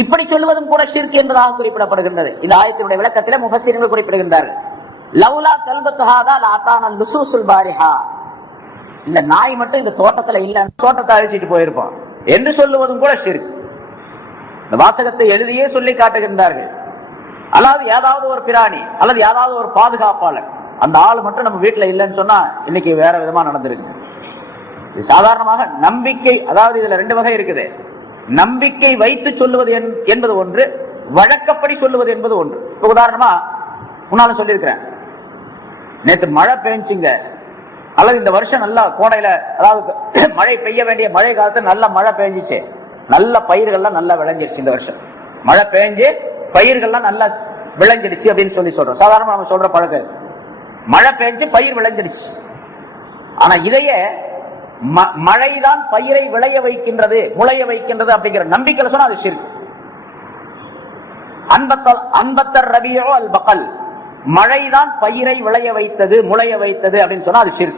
இப்படி சொல்வதும் கூட ஷிர்க் என்பதாக குறிப்பிடப்படுகின்றது. இந்த ஆயத்தினுடைய விளக்கத்திலே முஃபஸ்ஸிர்கள் குறிப்பிடுகின்றார்கள். லவ்லா கல்பத்துஹாதா லாத்தான லுசூசுல் பாரிஹா. இந்த நாய் மட்டும் இந்த தோட்டத்துல இல்ல தோட்டத்தை அழிச்சிட்டு போயிருப்பான் என்று சொல்லுவதும் கூட ஷிர்க். இந்த வாசகத்தை எழுதியே சொல்லி காட்டுகின்றார்கள். அதாவது ஏதாவது ஒரு பிராணி அல்லது ஏதாவது ஒரு பாதுகாப்பாளர் அந்த ஆள் மட்டும் நம்ம வீட்டுல இல்லைன்னு சொன்னா இன்னைக்கு வேற விதமா நடந்திருக்கு. இது சாதாரணமாக நம்பிக்கை அதாவது இதுல ரெண்டு வகை இருக்குது. நம்பிக்கை வைத்து சொல்லுவது என்- என்பது ஒன்று வழக்கப்படி சொல்லுவது என்பது ஒன்று. இப்ப உதாரணமா முன்னாலும் சொல்லியிருக்கிறேன். நேற்று மழை பெஞ்சுங்க. அல்லது இந்த வருஷம் நல்லா கோடையில அதாவது மழை பெய்ய வேண்டிய மழை காலத்துல நல்ல மழை பெஞ்சிச்சு. நல்ல பயிர்கள்லாம் நல்லா விளைஞ்சிருச்சு இந்த வருஷம். மழை பெஞ்சு பயிர்கள்லாம் நல்லா விளைஞ்சிடுச்சு அப்படின்னு சொல்லி சொல்றோம். சாதாரணமா நம்ம சொல்ற பழக்கம் மழை பெஞ்சு பயிர் விளைஞ்சிடுச்சு. ஆனா இதையே மழைதான் பயிரை விளைய வைக்கின்றது முளைய வைக்கின்றது அப்படிங்கிற நம்பிக்கையில சொன்னா அது சிறு அன்பத்தல் அன்பத்தர் ரபியோ அல் பகல் மழைதான் பயிரை விளைய வைத்தது முளைய வைத்தது அப்படின்னு சொன்னா அது சிறு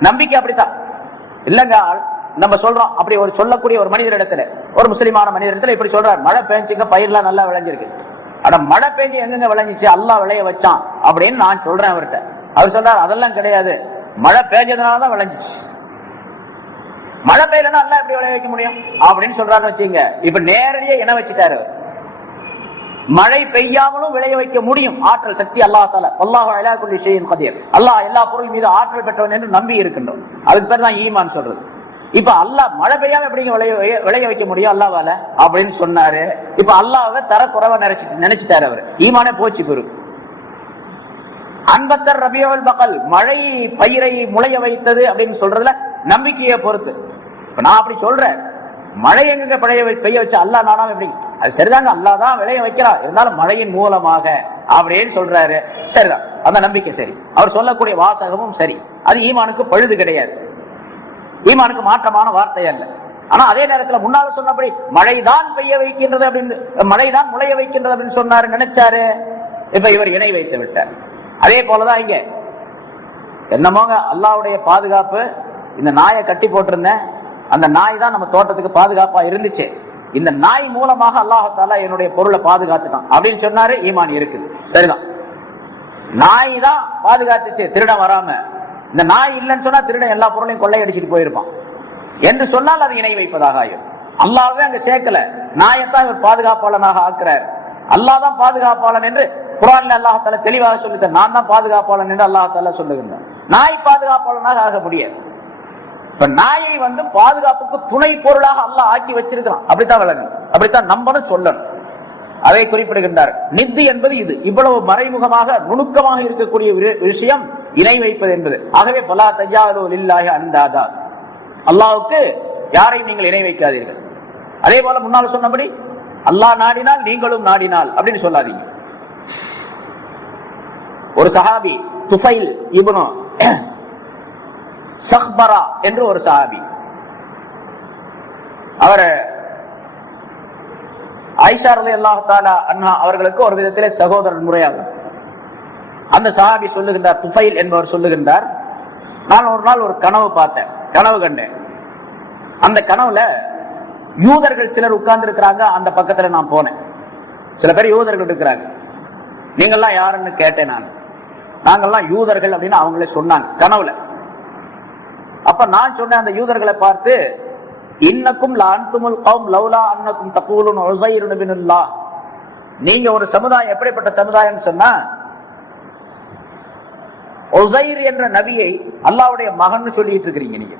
நம்பிக்கை அப்படித்தான். இல்லைங்க நம்ம சொல்றோம் அப்படி ஒரு சொல்லக்கூடிய ஒரு மனிதரிடத்துல ஒரு முஸ்லிமான மனிதரிடத்துல இப்படி சொல்றார் மழை பெஞ்சுங்க பயிர்லாம் நல்லா விளைஞ்சிருக்கு. ஆனா மழை பெஞ்சு எங்கெங்க விளைஞ்சிச்சு? அல்லா விளைய வச்சான் அப்படின்னு நான் சொல்றேன் அவர்கிட்ட. அவர் சொல்றாரு அதெல்லாம் கிடையாது. மழை பெஞ்சதுனாலதான் விளைஞ்சிச்சு. மழை பெய்யலன்னா அல்ல எப்படி விளைய வைக்க முடியும்? அப்படின்னு சொல்றாருன்னு வச்சுங்க இப்ப நேரடியா என்ன வச்சுட்டாரு? அவர். மழை பெய்யாமலும் விளைய வைக்க முடியும். ஆற்றல் சக்தி அல்லாஹ் தால. அல்லாஹ் அலா குல்லி ஷைஇன் அல்லாஹ் எல்லா பொருள் மீது ஆற்றல் பெற்றவன் என்று நம்பி இருக்கின்றோம். அதுக்கு பேர் தான் ஈமான் சொல்றது. இப்ப அல்லாஹ் மழை பெய்யாம எப்படிங்க விளைய வை- விளைய வைக்க முடியும் அல்லாவால அப்படின்னு சொன்னாரு. இப்ப அல்லாவை தர குறைவா நினைச்சு நினைச்சிட்டாரு அவர். ஈமானே போச்சு பெரு அன்பத்தர் ரபியோல் பகல் மழை பயிரை முளைய வைத்தது அப்படின்னு சொல்றதுல நம்பிக்கையை பொறுத்து. இப்ப நான் அப்படி சொல்றேன். மழை எங்க பெய்ய பெய்ய வச்சா அல்லாஹ் நானா எப்படி? அது சரிதாங்க அல்லாஹ் தான் விளைய வைக்கிறா. இருந்தாலும் மழையின் மூலமாக அப்படின்னு சொல்றாரு. சரிதான். அந்த நம்பிக்கை சரி. அவர் சொல்லக்கூடிய வாசகமும் சரி. அது ஈமானுக்கு பழுது கிடையாது. ஈமானுக்கு மாற்றமான வார்த்தை அல்ல. ஆனா அதே நேரத்துல முன்னால சொன்னபடி மழைதான் பெய்ய வைக்கின்றது அப்படின்னு மழைதான் முளைய வைக்கின்றது அப்படின்னு சொன்னாரு நினைச்சாரு? இப்ப இவர் இணை வைத்து விட்டார். அதே போலதான் இங்க. என்னமோங்க அல்லாவுடைய பாதுகாப்பு இந்த நாயை கட்டி போட்டிருந்தேன் அந்த நாய் தான் நம்ம தோட்டத்துக்கு பாதுகாப்பா இருந்துச்சு. இந்த நாய் மூலமாக அல்லாஹால என்னுடைய பொருளை பாதுகாத்துட்டான். அப்படின்னு சொன்னாரு ஈமான் இருக்குது. சரிதான். நாய் தான் பாதுகாத்துச்சு திருடன் வராம. இந்த நாய் இல்லைன்னு சொன்னா திருடன் எல்லா பொருளையும் கொள்ளையடிச்சிட்டு போயிருப்பான். என்று சொன்னால் அது இணை வைப்பதாக ஆயும் அல்லாவே அங்க சேர்க்கல. நாயத்தான் இவர் பாதுகாப்பாளனாக ஆக்குறார். அல்லாஹ் தான் பாதுகாப்பாளன் என்று குரான்ல அல்லாஹால தெளிவாக சொல்லித்த நான் தான் பாதுகாப்பாளன் என்று அல்லாஹால சொல்லுகின்றான். நாய் பாதுகாப்பாளனாக ஆக முடியாது. இப்ப நாயை வந்து பாதுகாப்புக்கு துணை பொருளாக அல்லாஹ் ஆக்கி வச்சிருக்கிறான். அப்படித்தான் விளங்கும். அப்படித்தான் நம்பணும் சொல்லணும். அதை குறிப்பிடுகின்றார். நித்தி என்பது இது. இவ்வளவு மறைமுகமாக நுணுக்கமாக இருக்கக்கூடிய விஷயம் இணை வைப்பது என்பது. ஆகவே பலா தஜாலு இல்லாக அந்தாதா. அல்லாவுக்கு யாரையும் நீங்கள் இணை வைக்காதீர்கள். அதே போல முன்னால் சொன்னபடி அல்லாஹ் நாடினால் நீங்களும் நாடினால் அப்படின்னு சொல்லாதீங்க. ஒரு சஹாபி துஃபைல் இப்னு சஹ்பரா என்று ஒரு சஹாபி அவர் ஆயிஷா அலி அல்லாஹாலா அண்ணா அவர்களுக்கு ஒரு விதத்திலே சகோதரன் முறையாகும். அந்த சஹாபி சொல்லுகின்றார் துஃபைல் என்பவர் சொல்லுகின்றார். நான் ஒரு நாள் ஒரு கனவு பார்த்தேன் கனவு கண்டேன். அந்த கனவுல யூதர்கள் சிலர் உட்கார்ந்து இருக்கிறாங்க அந்த பக்கத்துல நான் போனேன். சில பேர் யூதர்கள் இருக்கிறாங்க. நீங்கெல்லாம் யாருன்னு கேட்டேன் நான். நாங்கெல்லாம் யூதர்கள் அப்படின்னு அவங்களே சொன்னாங்க கனவுல. அப்ப நான் சொன்னேன் அந்த யூதர்களை பார்த்து இன்னக்கும் லான்துமுல் கௌம் லவ்லா அன்னக்கும் தகூலுன் உஸைர் நீங்க ஒரு சமுதாயம் எப்படிப்பட்ட சமுதாயம் சொன்னா ஒசைர் என்ற நபியை அல்லாவுடைய மகன் சொல்லிட்டு இருக்கிறீங்க நீங்க.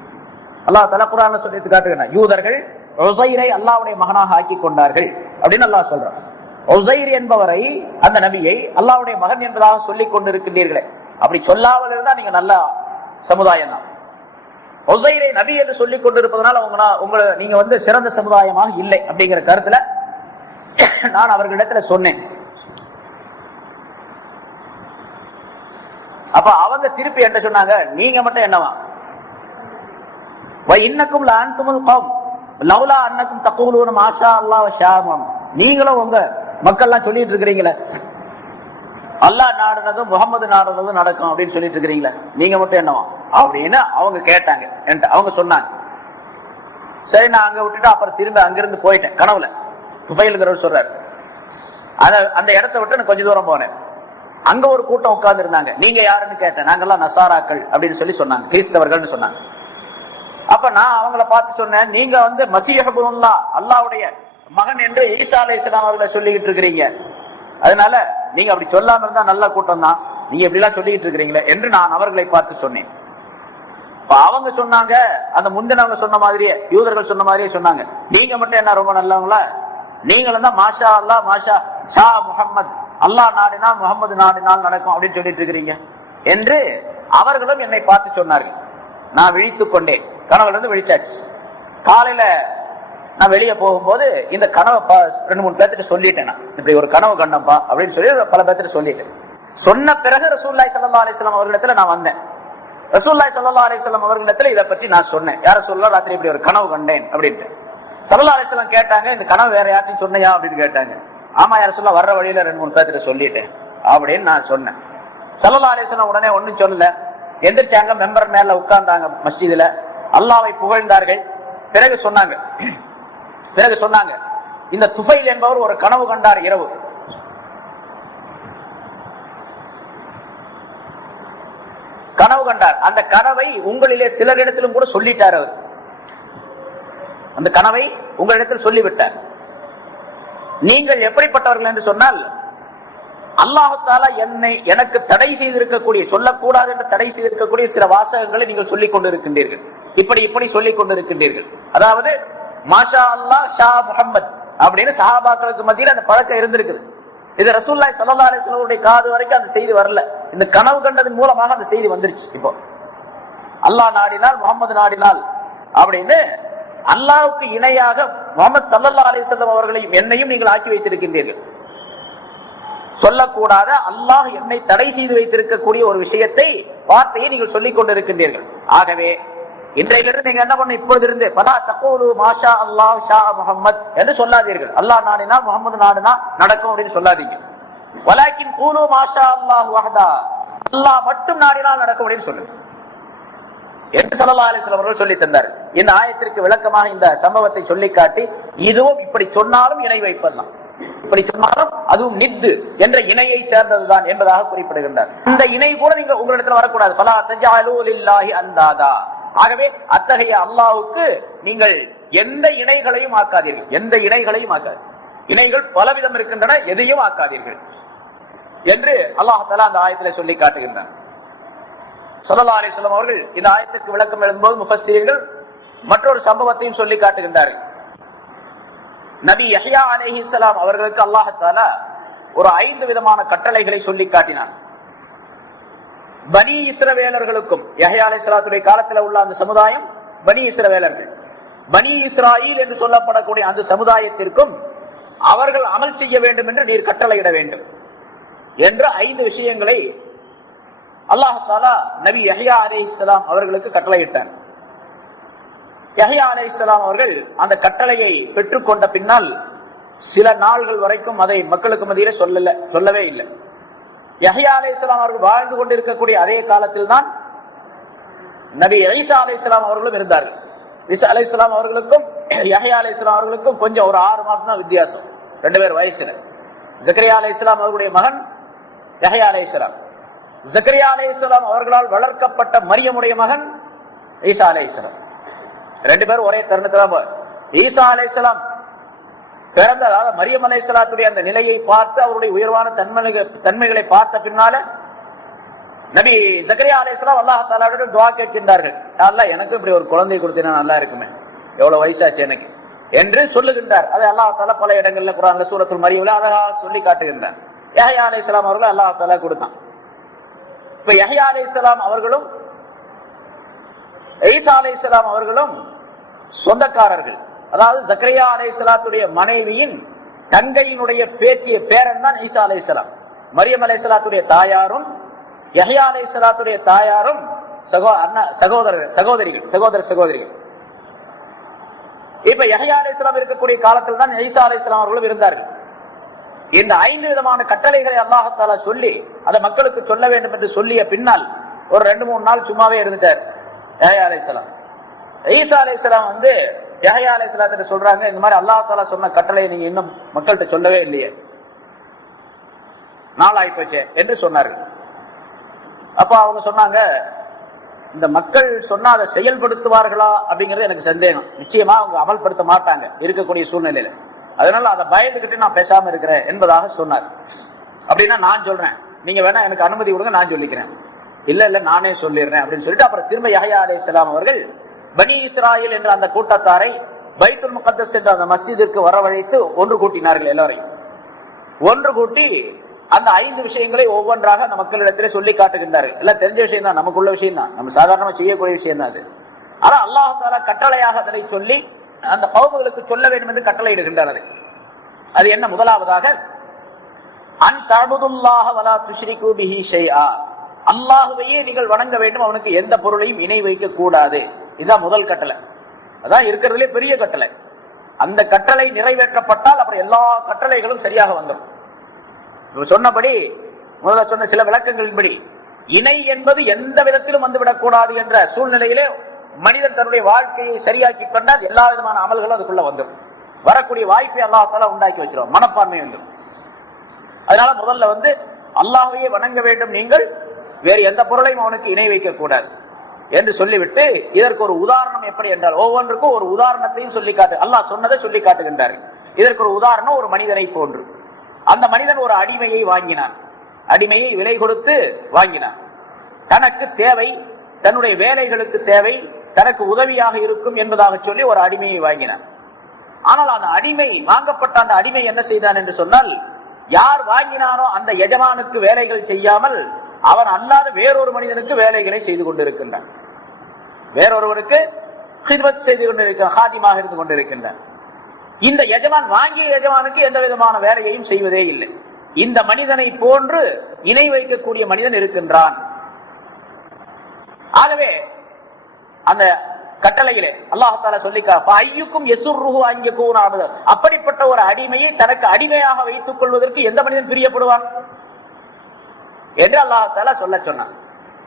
அல்லாஹ் தலா குரான்ல சொல்லிட்டு காட்டுகிறான் யூதர்கள் ஒசைரை அல்லாவுடைய மகனாக ஆக்கி கொண்டார்கள். அப்படின்னு அல்லாஹ் சொல்றான். ஒசைர் என்பவரை அந்த நபியை அல்லாவுடைய மகன் என்பதாக சொல்லிக் கொண்டிருக்கின்றீர்களே. அப்படி சொல்லாமல் இருந்தா நீங்க நல்ல சமுதாயம் தான் ஒசைரை நபி என்று சொல்லிக் கொண்டிருப்பதனால உங்க உங்களை நீங்க வந்து சிறந்த சமுதாயமாக இல்லை அப்படிங்கிற கருத்துல நான் அவர்களிடத்துல சொன்னேன். அப்ப அவங்க திருப்பி என்ன சொன்னாங்க? நீங்க மட்டும் என்னவா? இன்னக்கும் லான்துமுல் கௌம். லவ்லா அன்னக்கும் தக்கூலூன ஆஷா அல்லாஹ் ஷாமம் நீங்களும் உங்க மக்கள்லாம் சொல்லிட்டு இருக்கிறீங்களே. அல்லாஹ் நாடுனதும் முகமது நாடுனதும் நடக்கும் அப்படின்னு சொல்லிட்டு இருக்கிறீங்களே. நீங்க மட்டும் என்னவா? அப்படின்னு அவங்க கேட்டாங்க. என்கிட்ட. அவங்க சொன்னாங்க. சரி நான் அங்க விட்டுட்டு அப்புறம் திரும்ப அங்கிருந்து போயிட்டேன். கனவுல. துபையிலுங்கிறவர் சொல்றாரு. அத அந்த இடத்த விட்டு நான் கொஞ்ச தூரம் போனேன். அங்க ஒரு கூட்டம் உட்கார்ந்து இருந்தாங்க. நீங்க யாருன்னு கேட்டேன். நாங்கெல்லாம் நசாராக்கள் அப்படின்னு சொல்லி சொன்னாங்க. கிறிஸ்தவர்கள்னு சொன்னாங்க. அப்ப நான் அவங்கள பார்த்து சொன்னேன் நீங்க வந்து மசீஹபுல்லா அல்லாவுடைய மகன் என்று ஈசா அலை இஸ்லாம் அவர்களை சொல்லிக்கிட்டு இருக்கிறீங்க. அதனால நீங்க அப்படி சொல்லாம இருந்தா நல்ல கூட்டம் தான். நீங்க இப்படி எல்லாம் சொல்லிட்டு இருக்கிறீங்களே என்று நான் அவர்களை பார்த்து சொன்னேன். அவங்க சொன்னாங்க அந்த முந்தினவங்க சொன்ன மாதிரியே யூதர்கள் சொன்ன மாதிரியே சொன்னாங்க. நீங்க மட்டும் என்ன ரொம்ப நல்லவங்களா? நீங்களும் தான் மாஷா அல்லா மாஷா. ஷா முகம்மது அல்லாஹ் நாடினா முகமது நாடினால் நடக்கும் அப்படின்னு சொல்லிட்டு இருக்கிறீங்க. என்று அவர்களும் என்னை பார்த்து சொன்னார்கள். நான் விழித்து கொண்டேன். கனவுல இருந்து விழிச்சாச்சு. காலையில நான் வெளியே போகும்போது இந்த கனவை ரெண்டு மூணு பேர்த்துட்டு சொல்லிட்டேன் நான். இப்படி ஒரு கனவு கண்டம்பா அப்படின்னு சொல்லி பல பேர்த்துட்டு சொல்லிட்டேன். சொன்ன பிறகு ரசூல்லாய் சல்லா அலிஸ்லாம் அவர்களிடத்துல நான் வந்தேன். ரசூல்லாய் சல்லா அலிஸ்லாம் அவர்களிடத்துல இதை பற்றி நான் சொன்னேன். யார சொல்லா ராத்திரி இப்படி ஒரு கனவு கண்டேன் அப்படின்ட்டு. சல்லா அலிஸ்லாம் கேட்டாங்க இந்த கனவு வேற யார்ட்டையும் சொன்னையா? அப்படின்னு கேட்டாங்க. ஆமா யார சொல்ல வர்ற வழியில ரெண்டு மூணு பேர்த்துட்டு சொல்லிட்டேன் அப்படின்னு நான் சொன்னேன். சல்லா அலிஸ்லாம் உடனே ஒன்னும் சொல்லல. எந்திரிச்சாங்க மெம்பர் மேல உட்கார்ந்தாங்க மஸ்ஜிதுல. அல்லாவை புகழ்ந்தார்கள். பிறகு சொன்னாங்க பிறகு சொன்னாங்க இந்த துஃபைல் என்பவர் ஒரு கனவு கண்டார் இரவு. கனவு கண்டார். அந்த கனவை உங்களிலே சிலரிடத்திலும் கூட சொல்லிட்டார் அவர். அந்த கனவை உங்களிடத்தில் சொல்லிவிட்டார். நீங்கள் எப்படிப்பட்டவர்கள் என்று சொன்னால் அல்லாஹால என்னை எனக்கு தடை செய்திருக்கக்கூடிய சொல்லக்கூடாது என்று தடை செய்திருக்கக்கூடிய சில வாசகங்களை நீங்கள் சொல்லிக் கொண்டிருக்கின்றீர்கள் இப்படி இப்படி சொல்லிக் கொண்டிருக்கின்றீர்கள் அதாவது மாஷா அல்லாஹ் ஷா முஹம்மத் அப்படின்னு சஹாபாக்களுக்கு மத்தியில் அந்த பழக்கம் இருந்திருக்குது. இது ரசூல்லாய் சல்லா அலிஸ்லவருடைய காது வரைக்கும் அந்த செய்தி வரல. இந்த கனவு கண்டதன் மூலமாக அந்த செய்தி வந்துருச்சு இப்போ. அல்லாஹ் நாடினால் முகமது நாடினால் அப்படின்னு அல்லாவுக்கு இணையாக முகமது சல்லல்லா அலிசல்லம் அவர்களையும் என்னையும் நீங்கள் ஆக்கி வைத்திருக்கின்றீர்கள். சொல்லக்கூடாத அல்லாஹ் என்னை தடை செய்து வைத்திருக்கக்கூடிய ஒரு விஷயத்தை வார்த்தையை நீங்கள் சொல்லிக் கொண்டிருக்கின்றீர்கள். ஆகவே இன்றையிலிருந்து நீங்க என்ன பண்ண இப்போது இருந்து பலா தகோலு மாஷா அல்லாஹ் ஷா முகமது என்று சொல்லாதீர்கள். அல்லாஹ் நாடினா முகமது நாடினா நடக்கும் அப்படின்னு சொல்லாதீங்க. வலாக்கின் கூலு மாஷா அல்லாஹ் வஹதா அல்லாஹ் மட்டும் நாடினால் நடக்கும் அப்படின்னு சொல்லுங்க. என்று சல்லா அலிஸ்லாம் அவர்கள் சொல்லி தந்தார். இந்த ஆயத்திற்கு விளக்கமாக இந்த சம்பவத்தை சொல்லி காட்டி இதுவும் இப்படி சொன்னாலும் இணை வைப்பதுதான் இப்படி சொன்னாலும் அதுவும் நித்து என்ற இணையை சேர்ந்ததுதான் என்பதாக குறிப்பிடுகின்றார். இந்த இணை கூட நீங்க உங்களிடத்தில் வரக்கூடாது. பலா தஜாலு அந்தாதா ஆகவே அத்தகைய அல்லாவுக்கு நீங்கள் எந்த இணைகளையும் ஆக்காதீர்கள். எந்த இணைகளையும் ஆக்காது. இணைகள் பலவிதம் இருக்கின்றன எதையும் ஆக்காதீர்கள். என்று அல்லாஹால அந்த ஆயத்தில சொல்லி காட்டுகின்றான். சல்லா அலிஸ்லாம் அவர்கள் இந்த ஆயத்திற்கு விளக்கம் எழுதும்போது முஃபஸ்ஸீர்கள் மற்றொரு சம்பவத்தையும் சொல்லி காட்டுகின்றார்கள். நபி யஹ்யா அலைஹிஸ்ஸலாம் அவர்களுக்கு அல்லாஹத்தாலா ஒரு ஐந்து விதமான கட்டளைகளை சொல்லி காட்டினான். பனி இஸ்ரவேலர்களுக்கும் யஹ்யா சலாத்துடைய காலத்தில் உள்ள அந்த சமுதாயம் பனி இஸ்ரவேலர்கள். பனி இஸ்ராயில் என்று சொல்லப்படக்கூடிய அந்த சமுதாயத்திற்கும் அவர்கள் அமல் செய்ய வேண்டும் என்று நீர் கட்டளையிட வேண்டும் என்ற ஐந்து விஷயங்களை அல்லாஹாலா நபி யஹியா அலே இஸ்லாம் அவர்களுக்கு கட்டளையிட்டார். யஹியா அலே இஸ்லாம் அவர்கள் அந்த கட்டளையை பெற்றுக்கொண்ட பின்னால் சில நாள்கள் வரைக்கும் அதை மக்களுக்கு மத்தியில சொல்லல சொல்லவே இல்லை. யஹ்யா அலை இஸ்லாம் அவர்கள் வாழ்ந்து கொண்டிருக்கக்கூடிய அதே காலத்தில் தான் நபி ஈசா அலை இஸ்லாம் அவர்களும் இருந்தார்கள். ஈசா அலை இஸ்லாம் அவர்களுக்கும் யஹ்யா அலை இஸ்லாம் அவர்களுக்கும் கொஞ்சம் ஒரு ஆறு மாசம் தான் வித்தியாசம். ரெண்டு பேர் வயசுல ஜக்கரியா அலை இஸ்லாம் அவர்களுடைய மகன் யஹ்யா அலை இஸ்லாம் ஜக்கரியா அலை இஸ்லாம் அவர்களால் வளர்க்கப்பட்ட மரியமுடைய மகன் ஈசா அலை இஸ்லாம் ரெண்டு பேரும் ஒரே தருணத்துல ஈசா அலை இஸ்லாம் பிறந்த அதாவது மரியம் அந்த நிலையை பார்த்து அவருடைய உயர்வான தன்மைகள் தன்மைகளை பார்த்த பின்னால நபி சக்கரியா அலை இஸ்லாம் அல்லாஹ் துவா கேட்கின்றார்கள். எனக்கு இப்படி ஒரு குழந்தை கொடுத்தீங்கன்னா நல்லா இருக்குமே. எவ்வளவு வயசாச்சு எனக்கு? என்று சொல்லுகின்றார். அதை அல்லாஹ் பல இடங்கள்ல குரான்ல சூரத்தில் மரியம்ல அழகா சொல்லி காட்டுகின்றார். யஹயா அலை இஸ்லாம் அவர்கள் அல்லாஹ் கொடுத்தான். இப்ப யஹயா அலை இஸ்லாம் அவர்களும் ஈசா அலை இஸ்லாம் அவர்களும் சொந்தக்காரர்கள். அதாவது சக்கரையா அலைசலாத்துடைய மனைவியின் தங்கையினுடைய பேத்திய பேரன் தான் ஈசா அலைசலாம் மரியம் அலைசலாத்துடைய தாயாரும் யஹியா அலைசலாத்துடைய தாயாரும் சகோ அண்ணா சகோதரர் சகோதரிகள் சகோதர சகோதரிகள். இப்ப யஹியா அலை இருக்கக்கூடிய காலத்தில் தான் ஈசா அலை அவர்களும் இருந்தார்கள். இந்த ஐந்து விதமான கட்டளைகளை அல்லாஹத்தாலா சொல்லி அதை மக்களுக்கு சொல்ல வேண்டும் என்று சொல்லிய பின்னால் ஒரு ரெண்டு மூணு நாள் சும்மாவே இருந்துட்டார் யஹியா அலைசலாம் ஈசா அலைசலாம் வந்து யஹயா அலைஹிஸ்ஸலாத்து சொல்றாங்க இந்த மாதிரி அல்லாஹ் தாலா சொன்ன கட்டளை நீங்க இன்னும் மக்கள்கிட்ட சொல்லவே இல்லையே. நாளாய் போச்சே என்று சொன்னார்கள். அப்ப அவங்க சொன்னாங்க இந்த மக்கள் சொன்னா அதை செயல்படுத்துவார்களா அப்படிங்கிறது எனக்கு சந்தேகம். நிச்சயமா அவங்க அமல்படுத்த மாட்டாங்க இருக்கக்கூடிய சூழ்நிலையில. அதனால அதை பயந்துகிட்டு நான் பேசாம இருக்கிறேன் என்பதாக சொன்னார். அப்படின்னா நான் சொல்றேன். நீங்க வேணா எனக்கு அனுமதி கொடுங்க நான் சொல்லிக்கிறேன். இல்ல இல்ல நானே சொல்லிடுறேன் அப்படின்னு சொல்லிட்டு அப்புறம் திரும்ப யஹயா அலைஹிஸ்ஸலாம் அவர்கள் பனி இஸ்ராயில் என்ற அந்த கூட்டத்தாரை பைத்துல் முகத்தஸ் என்ற அந்த மஸ்ஜிதிற்கு வரவழைத்து ஒன்று கூட்டினார்கள் எல்லாரையும். ஒன்று கூட்டி அந்த ஐந்து விஷயங்களை ஒவ்வொன்றாக அந்த மக்களிடத்திலே சொல்லி காட்டுகின்றார்கள். எல்லாம் தெரிஞ்ச விஷயம் தான் நமக்குள்ள விஷயம் தான் நம்ம சாதாரணமா செய்யக்கூடிய விஷயம் தான் அது. ஆனா அல்லாஹ் கட்டளையாக அதனை சொல்லி அந்த கவுமுகளுக்கு சொல்ல வேண்டும் என்று கட்டளையிடுகின்றனர் அது. என்ன? முதலாவதாக அன் தபுதுல்லாஹ வலா துஷ்ரிகு பிஹி ஷைஆ. அல்லாஹுவையே நீங்கள் வணங்க வேண்டும். அவனுக்கு எந்த பொருளையும் இணை வைக்க கூடாது. இதுதான் முதல் கட்டளை. அதான் இருக்கிறதுலே பெரிய கட்டளை. அந்த கட்டளை நிறைவேற்றப்பட்டால் அப்புறம் எல்லா கட்டளைகளும் சரியாக வந்துடும். சொன்னபடி முதல்ல சொன்ன சில விளக்கங்களின்படி இணை என்பது எந்த விதத்திலும் வந்துவிடக்கூடாது என்ற சூழ்நிலையிலே மனிதன் தன்னுடைய வாழ்க்கையை சரியாக்கி கொண்டால் எல்லா விதமான அமல்களும் அதுக்குள்ள வந்துடும். வரக்கூடிய வாய்ப்பை அல்லாஹால உண்டாக்கி வச்சிடும் மனப்பான்மை வந்துடும். அதனால முதல்ல வந்து அல்லாஹையே வணங்க வேண்டும் நீங்கள் வேறு எந்த பொருளையும் அவனுக்கு இணை வைக்க கூடாது. என்று சொல்லிவிட்டு இதற்கு ஒரு உதாரணம் எப்படி என்றால் ஒவ்வொன்றுக்கும் ஒரு உதாரணத்தையும் சொல்லி காட்டு அல்லாஹ் சொன்னதை சொல்லி காட்டுகின்றார்கள் இதற்கு ஒரு உதாரணம் ஒரு மனிதனை போன்று. அந்த மனிதன் ஒரு அடிமையை வாங்கினான். அடிமையை விலை கொடுத்து வாங்கினான். தனக்கு தேவை தன்னுடைய வேலைகளுக்கு தேவை தனக்கு உதவியாக இருக்கும் என்பதாக சொல்லி ஒரு அடிமையை வாங்கினான். ஆனால் அந்த அடிமை வாங்கப்பட்ட அந்த அடிமை என்ன செய்தான் என்று சொன்னால் யார் வாங்கினானோ அந்த எஜமானுக்கு வேலைகள் செய்யாமல் அவன் அல்லாத வேறொரு மனிதனுக்கு வேலைகளை செய்து கொண்டிருக்கின்றான். வேறொருவருக்கு ஹித்மத் செய்து கொண்டிருக்கிற ஹாதிமாக இருந்து கொண்டிருக்கின்றான் இந்த எஜமான் வாங்கிய எஜமானுக்கு எந்த விதமான வேலையையும் செய்வதே இல்லை. இந்த மனிதனை போன்று இணை வைக்கக்கூடிய மனிதன் இருக்கின்றான். ஆகவே அந்த கட்டளையிலே அல்லாஹால சொல்லிக்கும் எசுர்ருஹு அங்கே அப்படிப்பட்ட ஒரு அடிமையை தனக்கு அடிமையாக வைத்துக் கொள்வதற்கு எந்த மனிதன் பிரியப்படுவான்? என்று அல்லாஹால சொல்ல சொன்னான்.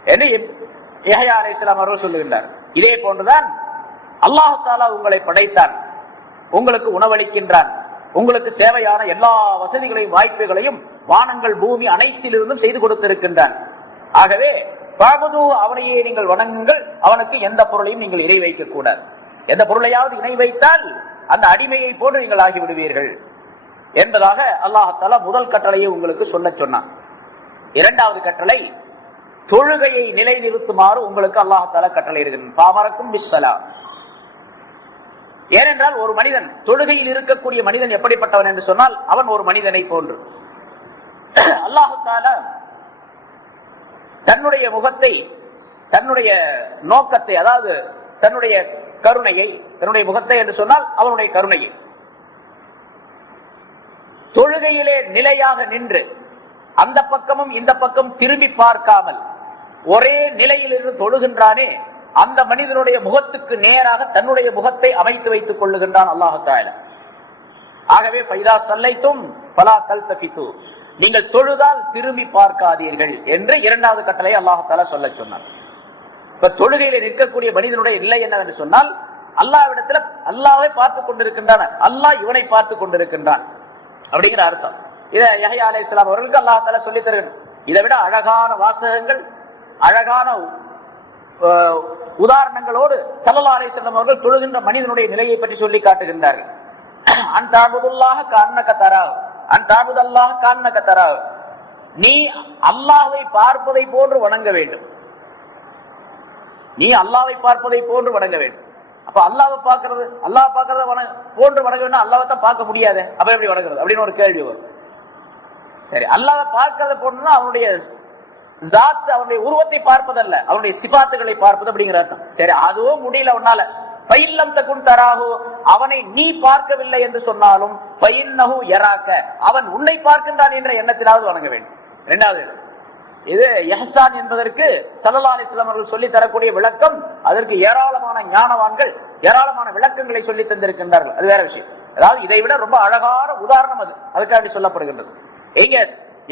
என்று யஹயா அலி இஸ்லாம் அவர்கள் சொல்லுகின்றார் இதே போன்றுதான் அல்லாஹு தாலா உங்களை படைத்தான். உங்களுக்கு உணவளிக்கின்றான். உங்களுக்கு தேவையான எல்லா வசதிகளையும் வாய்ப்புகளையும் வானங்கள் பூமி அனைத்திலிருந்தும் செய்து கொடுத்திருக்கின்றான். ஆகவே பாபது அவனையே நீங்கள் வணங்குங்கள். அவனுக்கு எந்த பொருளையும் நீங்கள் இணை வைக்க கூடாது. எந்த பொருளையாவது இணை வைத்தால் அந்த அடிமையை போன்று நீங்கள் ஆகிவிடுவீர்கள். என்பதாக அல்லாஹால முதல் கட்டளையை உங்களுக்கு சொல்ல சொன்னான். இரண்டாவது கட்டளை தொழுகையை நிலைநிறுத்துமாறு உங்களுக்கு அல்லாஹால கட்டளை பாமரக்கும் பிஸ்ஸலா. ஏனென்றால் ஒரு மனிதன் தொழுகையில் இருக்கக்கூடிய மனிதன் எப்படிப்பட்டவன் என்று சொன்னால் அவன் ஒரு மனிதனை போன்று. அல்லாஹால தன்னுடைய முகத்தை தன்னுடைய நோக்கத்தை அதாவது தன்னுடைய கருணையை தன்னுடைய முகத்தை என்று சொன்னால் அவனுடைய கருணையை. தொழுகையிலே நிலையாக நின்று அந்த பக்கமும் இந்த பக்கம் திரும்பி பார்க்காமல் ஒரே நிலையில் இருந்து தொழுகின்றானே அந்த மனிதனுடைய முகத்துக்கு நேராக தன்னுடைய முகத்தை அமைத்து வைத்துக் கொள்ளுகின்றான் அல்லாஹால ஆகவே பைதா சல்லைத்தும் பலா கல் தப்பித்து நீங்கள் தொழுதால் திரும்பி பார்க்காதீர்கள் என்று இரண்டாவது கட்டளை அல்லாஹால சொல்ல சொன்னார் இப்ப தொழுகையில நிற்கக்கூடிய மனிதனுடைய நிலை என்னவென்று சொன்னால் அல்லாவிடத்துல அல்லாவை பார்த்து கொண்டிருக்கின்றான் அல்லாஹ் இவனை பார்த்து கொண்டிருக்கின்றான். அப்படிங்கிற அர்த்தம். இதை யஹயா அலை இஸ்லாம் அவர்களுக்கு அல்லாஹால சொல்லி இதை விட அழகான வாசகங்கள் அழகான உதாரணங்களோடு சல்லா அலை செல்லம் அவர்கள் தொழுகின்ற மனிதனுடைய நிலையை பற்றி சொல்லி காட்டுகின்றார்கள். அன் காரணக்க தராவு அன் காரணக்க தராவு நீ அல்லாஹை பார்ப்பதை போன்று வணங்க வேண்டும். நீ அல்லாவை பார்ப்பதை போன்று வணங்க வேண்டும். அப்ப அல்லாவை பார்க்கறது அல்லாஹ் பார்க்கறத வண போன்று வணங்க வேண்டும் அல்லாவை தான் பார்க்க முடியாது? அப்ப எப்படி வணங்குறது? அப்படின்னு ஒரு கேள்வி வரும். சரி அல்லாவை பார்க்கறத போன்றுனா அவனுடைய ஜாத் அவனுடைய உருவத்தை பார்ப்பதல்ல அவனுடைய சிபாத்துகளை பார்ப்பது அப்படிங்கிற அர்த்தம். சரி அதுவும் முடியல உன்னால. பயில்லம் தகுன் தராகு அவனை நீ பார்க்கவில்லை என்று சொன்னாலும் பயின்னகு எராக்க அவன் உன்னை பார்க்கின்றான் என்ற எண்ணத்திலாவது வணங்க வேண்டும். இரண்டாவது இது எஹசான் என்பதற்கு சல்லா அலிஸ்லாம் அவர்கள் சொல்லி தரக்கூடிய விளக்கம் அதற்கு ஏராளமான ஞானவான்கள் ஏராளமான விளக்கங்களை சொல்லி தந்திருக்கின்றார்கள். அது வேற விஷயம். அதாவது இதை விட ரொம்ப அழகான உதாரணம் அது. அதுக்காண்டி சொல்லப்படுகின்றது. எங்க?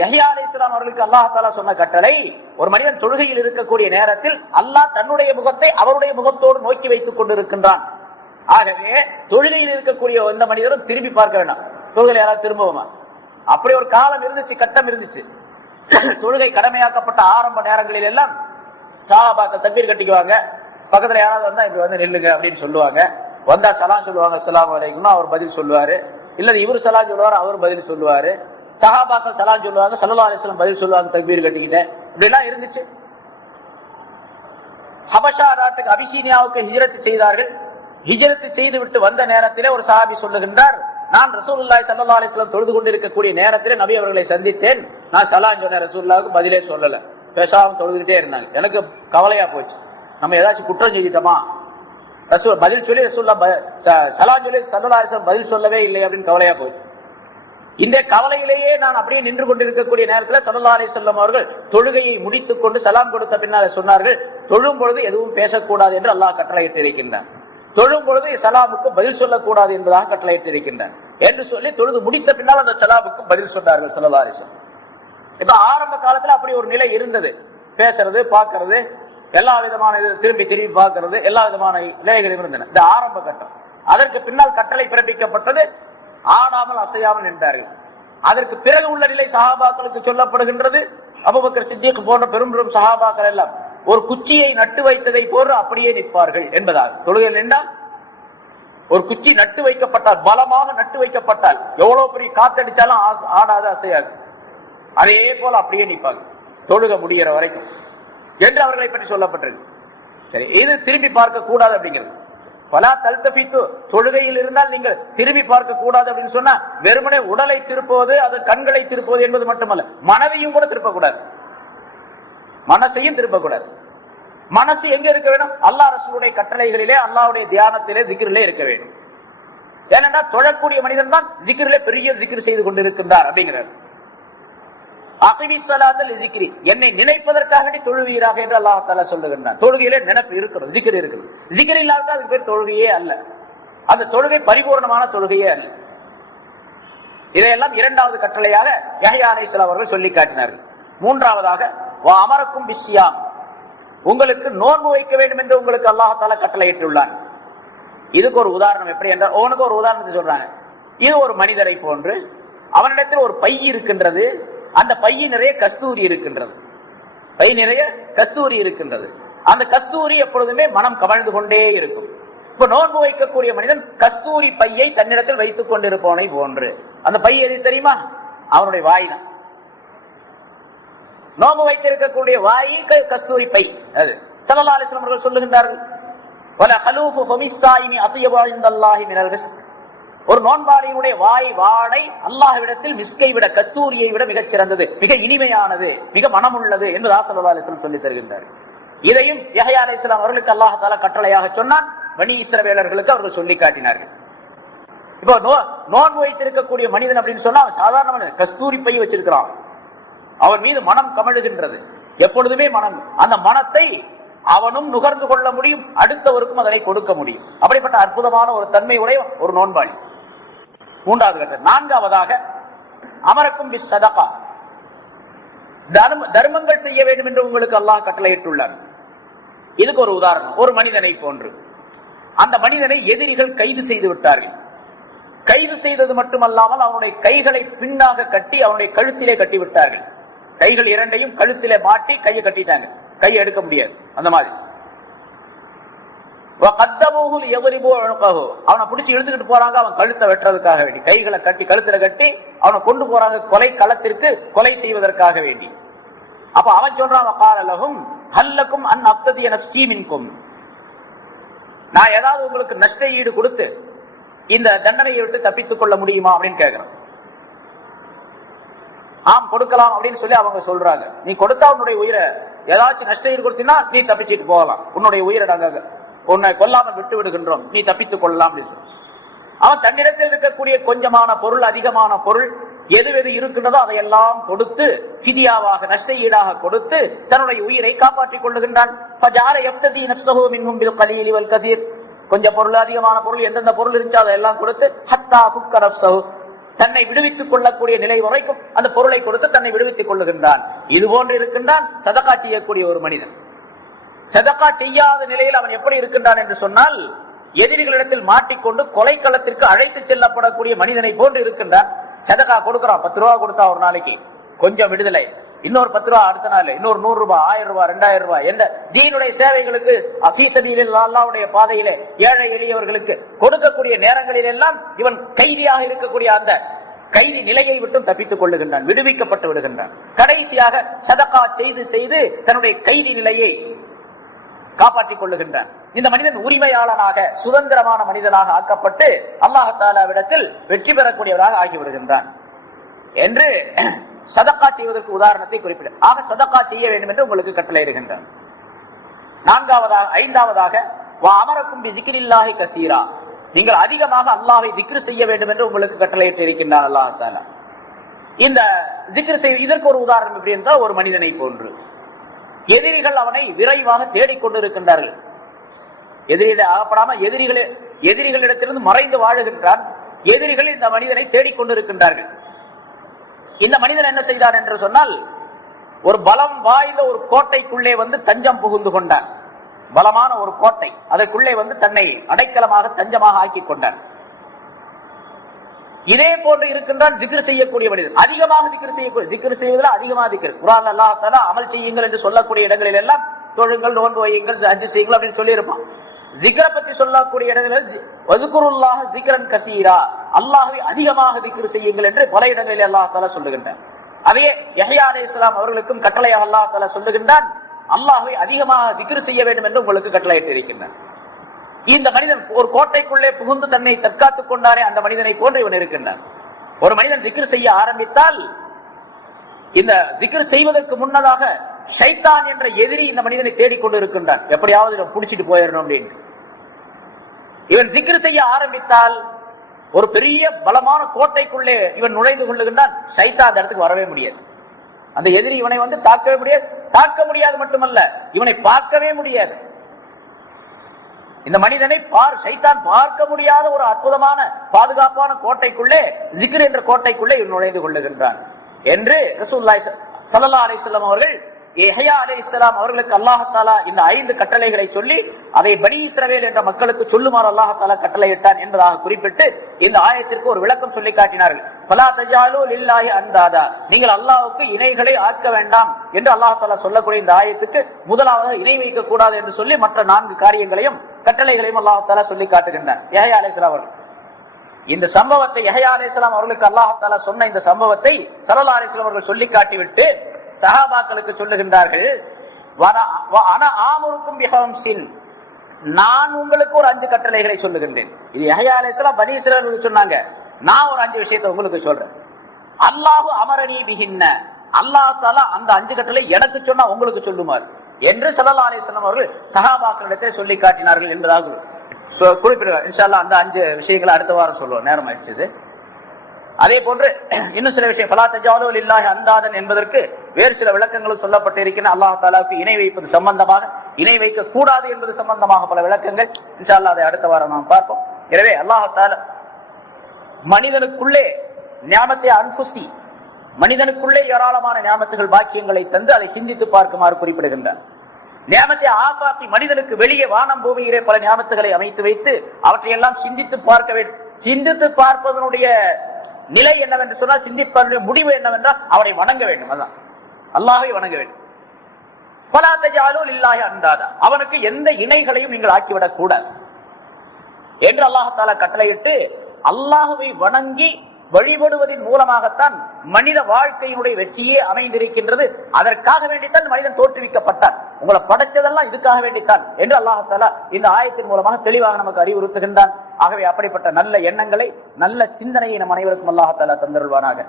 யஹியா அலி இஸ்லாம் அவர்களுக்கு அல்லாஹ் சொன்ன கட்டளை ஒரு மனிதன் தொழுகையில் இருக்கக்கூடிய நேரத்தில் அல்லாஹ் தன்னுடைய முகத்தை அவருடைய முகத்தோடு நோக்கி வைத்துக் கொண்டிருக்கின்றான். ஆகவே தொழுகையில் இருக்கக்கூடிய எந்த மனிதரும் திரும்பி பார்க்க வேண்டாம். தொழுகை யாராவது திரும்பவுமா? அப்படி ஒரு காலம் இருந்துச்சு கட்டம் இருந்துச்சு. தொழுகை கடமையாக்கப்பட்ட ஆரம்ப நேரங்களில் எல்லாம் சாபாக்கள் தண்ணீர் கட்டிக்குவாங்க. பக்கத்துல யாராவது வந்தா இப்படி வந்து நில்லுங்க அப்படின்னு சொல்லுவாங்க. வந்தா சலாம் சொல்லுவாங்க சலாம் வரைக்கும் அவர் பதில் சொல்லுவாரு. இல்ல இவரு சலாம் சொல்லுவாரு அவர் பதில் சொல்லுவாரு. சஹாபாக்கள் சலாம் சொல்லுவாங்க சல்லா அலிஸ்லாம் பதில் சொல்லுவாங்க தக்பீர் கட்டிக்கிட்டு. இப்படிலாம் இருந்துச்சு. ஹபஷா நாட்டுக்கு அபிசீனியாவுக்கு ஹிஜரத்து செய்தார்கள். ஹிஜரத்து செய்து விட்டு வந்த நேரத்திலே ஒரு சஹாபி சொல்லுகின்றார் நான் ரசூல்லாய் சல்லா அலிஸ்லாம் தொழுது கொண்டிருக்கக்கூடிய நேரத்திலே நபி அவர்களை சந்தித்தேன். நான் சலாம் சொன்னேன் ரசூல்லாவுக்கு பதிலே சொல்லல. பேசாம தொழுதுகிட்டே இருந்தாங்க. எனக்கு கவலையா போச்சு. நம்ம ஏதாச்சும் குற்றம் செஞ்சிட்டோமா? ரசூல் பதில் சொல்லி ரசூல்லா ச- சலாம் சொல்லி சல்லல்லாஹு பதில் சொல்லவே இல்லை அப்படின்னு கவலையா போச்சு. இந்த கவலையிலேயே நான் அப்படியே நின்று கொண்டிருக்கக்கூடிய நேரத்தில் சல்லா அலி சொல்லம் அவர்கள் தொழுகையை முடித்துக் கொண்டு சலாம் கொடுத்த பின்னால் சொன்னார்கள் தொழும் பொழுது எதுவும் பேசக்கூடாது என்று அல்லாஹ் கட்டளையிட்டிருக்கின்றான். தொழும் பொழுது சலாமுக்கு பதில் சொல்லக்கூடாது என்பதாக கட்டளையிட்டிருக்கின்றார் என்று சொல்லி தொழுது முடித்த பின்னால் அந்த சலாமுக்கு பதில் சொன்னார்கள் சல்லா அலிஸ்லம் இப்ப ஆரம்ப காலத்துல அப்படி ஒரு நிலை இருந்தது. பேசுறது பார்க்கறது எல்லா விதமான இது திரும்பி திரும்பி பார்க்கறது எல்லா விதமான நிலைகளும் இருந்தன. இந்த ஆரம்ப கட்டம். அதற்கு பின்னால் கட்டளை பிறப்பிக்கப்பட்டது ஆடாமல் அசையாமல் நின்றார்கள். அதற்கு பிறகு உள்ள நிலை சகாபாக்களுக்கு சொல்லப்படுகின்றது. அபுபக்கர் சித்திக் போன்ற பெரும் பெரும் சகாபாக்கள் எல்லாம் ஒரு குச்சியை நட்டு வைத்ததை போன்று அப்படியே நிற்பார்கள் என்பதால். தொழுகையில் நின்றால் ஒரு குச்சி நட்டு வைக்கப்பட்டால் பலமாக நட்டு வைக்கப்பட்டால் எவ்வளவு பெரிய காத்தடிச்சாலும் ஆடாது அசையாது. அதே போல அப்படியே நிற்பாங்க. தொழுக முடிகிற வரைக்கும். என்று அவர்களை பற்றி சொல்லப்பட்டிருக்கு. சரி இது திரும்பி பார்க்க கூடாது அப்படிங்கிறது. பலா தல்தபித்து தொழுகையில் இருந்தால் நீங்கள் திரும்பி பார்க்க கூடாது அப்படின்னு சொன்னா வெறுமனே உடலை திருப்புவது அது கண்களை திருப்புவது என்பது மட்டுமல்ல. மனதையும் கூட திருப்பக்கூடாது. மனசையும் திருப்பக்கூடாது. மனசு எங்க இருக்க வேண்டும் அல்லாஹ் ரசூலுடைய கட்டளைகளிலே அல்லாவுடைய தியானத்திலே திகிரிலே இருக்க வேண்டும். ஏனென்றால் தொழக்கூடிய மனிதன் தான் ஜிக்கிரிலே பெரிய ஜிக்கிர் செய்து கொண்டிருக்கின்றார் அப்படிங்கிறார். என்னை நினைப்பதற்காக தொழுவீராக என்று அல்லாஹ் தாலா சொல்லுகின்றான். தொழுகையிலே நினைப்பு இருக்கணும் ஜிக்ர் இருக்கணும் ஜிக்ர் இல்லாவிட்டால் அதுக்கு பேர் தொழுகையே அல்ல. அந்த தொழுகை பரிபூர்ணமான தொழுகையே அல்ல. இதையெல்லாம் இரண்டாவது கட்டளையாக யஹ்யா அலைஹிஸ்ஸலாம் அவர்கள் சொல்லி காட்டினார்கள். மூன்றாவதாக வா அமரக்கும் பிஸ்யாம் உங்களுக்கு நோன்பு வைக்க வேண்டும் என்று உங்களுக்கு அல்லாஹால கட்டளையிட்டுள்ளார். இதுக்கு ஒரு உதாரணம் எப்படி என்றால் உனக்கு ஒரு உதாரணத்தை சொல்றாங்க. இது ஒரு மனிதரை போன்று அவனிடத்தில் ஒரு பை இருக்கின்றது. அந்த பைய நிறைய கஸ்தூரி இருக்கின்றது. பை நிறைய கஸ்தூரி இருக்கின்றது. அந்த கஸ்தூரி எப்பொழுதுமே மனம் கவழ்ந்து கொண்டே இருக்கும். இப்ப நோன்பு வைக்கக்கூடிய மனிதன் கஸ்தூரி பையை தன்னிடத்தில் வைத்துக் கொண்டிருப்பவனை போன்று. அந்த பை எது தெரியுமா? அவனுடைய வாய் தான். நோம்பு வைத்திருக்கக்கூடிய வாய் கஸ்தூரி பை. அது சல்லல்லாஹு அலைஹி வஸல்லம் அவர்கள் சொல்லுகின்றார்கள். ஒரு நோன்பாளியினுடைய வாய் வாடை அல்லாஹ்விடத்தில் மிஸ்கை விட கஸ்தூரியை விட மிகச் சிறந்தது மிக இனிமையானது மிக மனமுள்ளது என்று சல்லல்லாஹு அலைஹி சொல்லி தருகின்றார். இதையும் யஹ்யா அலைஹிஸ்ஸலாம் அவர்களுக்கு அல்லாஹ் கட்டளையாக சொன்னான். வணி இஸ்ரவேலர்களுக்கு அவர்கள் சொல்லி காட்டினார்கள். இப்போ நோ- நோன்பு வைத்திருக்கக்கூடிய மனிதன் அப்படின்னு சொன்னா அவன் சாதாரண கஸ்தூரி பை வச்சிருக்கிறான். அவன் மீது மனம் கமழுகின்றது. எப்பொழுதுமே மனம் அந்த மனத்தை அவனும் நுகர்ந்து கொள்ள முடியும் அடுத்தவருக்கும் அதனை கொடுக்க முடியும். அப்படிப்பட்ட அற்புதமான ஒரு தன்மை உடைய ஒரு நோன்பாளி. மூன்றாவது கட்டம் நான்காவதாக அமரக்கும் பி சதகா. தர்மங்கள் செய்ய வேண்டும் என்று உங்களுக்கு அல்லாஹ் கட்டளையிட்டுள்ளார் இதுக்கு ஒரு உதாரணம். ஒரு மனிதனை போன்று. அந்த மனிதனை எதிரிகள் கைது செய்து விட்டார்கள். கைது செய்தது மட்டுமல்லாமல் அவனுடைய கைகளை பின்னாக கட்டி அவனுடைய கழுத்திலே கட்டி விட்டார்கள். கைகள் இரண்டையும் கழுத்திலே மாட்டி கையை கட்டிட்டாங்க. கையை எடுக்க முடியாது. அந்த மாதிரி. அவனை பிடிச்சி இழுத்துக்கிட்டு போறாங்க அவன் கழுத்தை வெட்டுறதுக்காக வேண்டி. கைகளை கட்டி கழுத்துல கட்டி அவனை கொண்டு போறாங்க கொலை களத்திற்கு கொலை செய்வதற்காக வேண்டி. அப்ப அவன் சொல்றான் காலலகும் ஹல்லக்கும் அன் அப்ததி என சீமின்கும் நான் ஏதாவது உங்களுக்கு நஷ்ட ஈடு கொடுத்து இந்த தண்டனையை விட்டு தப்பித்துக் கொள்ள முடியுமா அப்படின்னு கேட்கிறான் ஆம் கொடுக்கலாம் அப்படின்னு சொல்லி அவங்க சொல்றாங்க. நீ கொடுத்தா உன்னுடைய உயிரை ஏதாச்சும் நஷ்ட ஈடு கொடுத்தீங்கன்னா நீ தப்பிச்சிட்டு போகலாம். உன்னுடைய உயிரை நாங்க உன்னை கொல்லாமல் விட்டு விடுகின்றோம். நீ தப்பித்துக் கொள்ளலாம் அப்படின்னு அவன் தன்னிடத்தில் இருக்கக்கூடிய கொஞ்சமான பொருள் அதிகமான பொருள் எது எது இருக்கின்றதோ அதையெல்லாம் கொடுத்து கிதியாவாக நஷ்ட ஈடாக கொடுத்து தன்னுடைய உயிரை காப்பாற்றிக் கொள்ளுகின்றான். ஃபஜால யஃப்ததி கதீர் கொஞ்சம் பொருள் அதிகமான பொருள் எந்தெந்த பொருள் இருந்துச்சோ அதையெல்லாம் கொடுத்து ஹத்தா புக்க தன்னை விடுவித்துக் கொள்ளக்கூடிய நிலை வரைக்கும் அந்த பொருளை கொடுத்து தன்னை விடுவித்துக் கொள்ளுகின்றான். இது போன்று இருக்கின்றான் சதகா செய்யக்கூடிய ஒரு மனிதன். செதக்கா செய்யாத நிலையில் அவன் எப்படி இருக்கின்றான் என்று சொன்னால் எதிரிகளிடத்தில் மாட்டிக்கொண்டு கொலைக்களத்திற்கு அழைத்து செல்லப்படக்கூடிய மனிதனை போன்று இருக்கின்றான். சதகா கொடுக்கிறான் பத்து ரூபா கொடுத்தா ஒரு நாளைக்கு. கொஞ்சம் விடுதலை. இன்னொரு பத்து ரூபா அடுத்த நாள் இன்னொரு நூறு ரூபாய் ஆயிரம் ரூபாய் ரெண்டாயிரம் ரூபாய் எந்த தீனுடைய சேவைகளுக்கு அபீசனியில் அல்லாவுடைய பாதையிலே ஏழை எளியவர்களுக்கு கொடுக்கக்கூடிய நேரங்களில் எல்லாம் இவன் கைதியாக இருக்கக்கூடிய அந்த கைதி நிலையை விட்டும் தப்பித்துக் கொள்ளுகின்றான் விடுவிக்கப்பட்டு விடுகின்றான். கடைசியாக சதக்கா செய்து செய்து தன்னுடைய கைதி நிலையை காப்பாற்றிக் கொள்ளுகின்றான். இந்த மனிதன் உரிமையாளனாக சுதந்திரமான மனிதனாக ஆக்கப்பட்டு அல்லாஹாலாவிடத்தில் வெற்றி பெறக்கூடியவராக ஆகிவிடுகின்றான். என்று சதக்கா செய்வதற்கு உதாரணத்தை குறிப்பிட ஆக சதக்கா செய்ய வேண்டும் என்று உங்களுக்கு கட்டளையிடுகின்றான். நான்காவதாக ஐந்தாவதாக வா அமரக்கும் ஜிக்ரில்லாஹி கசீரா. நீங்கள் அதிகமாக அல்லாவை திக்ரு செய்ய வேண்டும் என்று உங்களுக்கு கட்டளையிட்டு இருக்கின்றான் அல்லாஹால இந்த திக்ரு செய்ய இதற்கு ஒரு உதாரணம் எப்படி என்றால் ஒரு மனிதனை போன்று. எதிரிகள் அவனை விரைவாக தேடிக்கொண்டிருக்கின்றார்கள் எதிரிகளை அகப்படாம எதிரிகளே எதிரிகளிடத்திலிருந்து மறைந்து வாழுகின்றான். எதிரிகள் இந்த மனிதனை தேடிக்கொண்டிருக்கின்றார்கள் இந்த மனிதன் என்ன செய்தார் என்று சொன்னால் ஒரு பலம் வாய்ந்த ஒரு கோட்டைக்குள்ளே வந்து தஞ்சம் புகுந்து கொண்டார் பலமான ஒரு கோட்டை அதற்குள்ளே வந்து தன்னை அடைக்கலமாக தஞ்சமாக ஆக்கி கொண்டார் இதே போன்று இருக்கின்றான் திக்ர் செய்யக்கூடிய மனிதன் அதிகமாக ஜிக்ரு செய்யக்கூடிய திக்ர் செய்வதில் அதிகமாக திக்ர். குரான் அல்லாஹால அமல் செய்யுங்கள் என்று சொல்லக்கூடிய இடங்களில் எல்லாம் தொழுங்கள் நோன்பு வையுங்கள் அஞ்சு செய்யுங்கள் அப்படின்னு சொல்லியிருப்பான். திக்ர பத்தி சொல்லக்கூடிய இடங்களில் ஒதுக்குருல்லாக திக்ரன் கசீரா. அல்லாஹை அதிகமாக திக்ரு செய்யுங்கள் என்று பல இடங்களில் அல்லாஹால சொல்லுகின்றான். அதே யஹ்யா அலே இஸ்லாம் அவர்களுக்கும் கட்டளையாக அல்லாஹால சொல்லுகின்றான் அல்லாஹை அதிகமாக திக்ரு செய்ய வேண்டும் என்று உங்களுக்கு கட்டளையிட்டு இருக்கின்றான் இந்த மனிதன் ஒரு கோட்டைக்குள்ளே புகுந்து தன்னை தற்காத்துக் கொண்டாரே அந்த மனிதனை போன்று இவன் இருக்கின்றான். ஒரு மனிதன் திக்ரு செய்ய ஆரம்பித்தால் இந்த திக்ரு செய்வதற்கு முன்னதாக சைத்தான் என்ற எதிரி இந்த மனிதனை தேடிக்கொண்டு இருக்கின்றான் எப்படியாவது இவன் பிடிச்சிட்டு போயிடணும் அப்படின்னு இவன் திக்ரு செய்ய ஆரம்பித்தால் ஒரு பெரிய பலமான கோட்டைக்குள்ளே இவன் நுழைந்து கொள்ளுகின்றான். சைத்தா அந்த இடத்துக்கு வரவே முடியாது. அந்த எதிரி இவனை வந்து தாக்கவே முடியாது. தாக்க முடியாது மட்டுமல்ல இவனை பார்க்கவே முடியாது. இந்த மனிதனை பார் சைத்தான் பார்க்க முடியாத ஒரு அற்புதமான பாதுகாப்பான கோட்டைக்குள்ளே ஜிக்ர் என்ற கோட்டைக்குள்ளே நுழைந்து கொள்ளுகின்றான். என்று ரசூல்லாய் சல்லா அலிஸ்லாம் அவர்கள் எஹயா அலே இஸ்லாம் அவர்களுக்கு அல்லாஹாலா இந்த ஐந்து கட்டளைகளை சொல்லி அதை பனி இஸ்ரவேல் என்ற மக்களுக்கு சொல்லுமாறு அல்லாஹாலா கட்டளையிட்டான் என்பதாக குறிப்பிட்டு இந்த ஆயத்திற்கு ஒரு விளக்கம் சொல்லி காட்டினார்கள். பலா தஜாலு லில்லாஹி அந்தாதா நீங்கள் அல்லாவுக்கு இணைகளை ஆக்க வேண்டாம் என்று அல்லாஹாலா சொல்லக்கூடிய இந்த ஆயத்துக்கு முதலாவது இணை வைக்க கூடாது என்று சொல்லி மற்ற நான்கு காரியங்களையும் கட்டளைகளையும் அல்லாஹாலா சொல்லி காட்டுகின்றார் எஹயா அலி அவர்கள். இந்த சம்பவத்தை எஹயா அலிஸ்லாம் அவர்களுக்கு அல்லாஹால சொன்ன இந்த சம்பவத்தை சல்லா அலிஸ்லாம் அவர்கள் சொல்லி காட்டிவிட்டு சஹாபாக்களுக்கு சொல்லுகின்றார்கள் ஆமுருக்கும் பிஹம் சின் நான் உங்களுக்கு ஒரு அஞ்சு கட்டளைகளை சொல்லுகின்றேன். இது எஹயா அலிஸ்லாம் பனீஸ்வரர் சொன்னாங்க. நான் ஒரு அஞ்சு விஷயத்தை உங்களுக்கு சொல்றேன். அல்லாஹு அமரணி பிகின்ன அல்லா தாலா அந்த அஞ்சு கட்டளை எனக்கு சொன்னா உங்களுக்கு சொல்லுமாறு. என்று சல்லா அலிஸ்லாம் அவர்கள் சகாபாக்களிடத்தை சொல்லி காட்டினார்கள் என்பதாக குறிப்பிடுவார் இன்ஷால்லா அந்த அஞ்சு விஷயங்களை அடுத்த வாரம் சொல்லுவோம் நேரம் ஆயிடுச்சு அதே போன்று இன்னும் சில விஷயம். பலா தஜாலோல் இல்லாஹ் அந்தாதன் என்பதற்கு வேறு சில விளக்கங்களும் சொல்லப்பட்டு அல்லாஹ் தாலாவுக்கு இணை வைப்பது சம்பந்தமாக இணை வைக்க கூடாது என்பது சம்பந்தமாக பல விளக்கங்கள். இன்ஷால்லா அதை அடுத்த வாரம் நாம் பார்ப்போம். எனவே அல்லாஹ் தாலா மனிதனுக்குள்ளே ஞாபத்தை அன்புசி மனிதனுக்குள்ளே ஏராளமான ஞாபகத்துகள் பாக்கியங்களை தந்து அதை சிந்தித்து பார்க்குமாறு குறிப்பிடுகின்றார். நியமத்தை ஆபாத்தி மனிதனுக்கு வெளியே வானம் பூமியிலே பல ஞாபகத்துகளை அமைத்து வைத்து அவற்றையெல்லாம் சிந்தித்து பார்க்க வேண்டும் சிந்தித்து பார்ப்பதனுடைய நிலை என்னவென்று சொன்னால் சிந்திப்பதனுடைய முடிவு என்னவென்றால் அவனை வணங்க வேண்டும் அதான். அல்லாஹை வணங்க வேண்டும். பலாத்தஜாலும் இல்லாஹ அன்றாதா அவனுக்கு எந்த இணைகளையும் நீங்கள் ஆக்கிவிடக் கூடாது என்று அல்லாஹால கட்டளையிட்டு அல்லாஹுவை வணங்கி வழிபடுவதன் மூலமாகத்தான் மனித வாழ்க்கையினுடைய வெற்றியே அமைந்திருக்கின்றது. அதற்காக வேண்டித்தான் மனிதன் தோற்றுவிக்கப்பட்டான். உங்களை படைச்சதெல்லாம் இதுக்காக வேண்டித்தான் என்று அல்லாஹால இந்த ஆயத்தின் மூலமாக தெளிவாக நமக்கு அறிவுறுத்துகின்றான். ஆகவே அப்படிப்பட்ட நல்ல எண்ணங்களை நல்ல சிந்தனையை நம் அனைவருக்கும் அல்லாஹால தந்தருள்வானாக.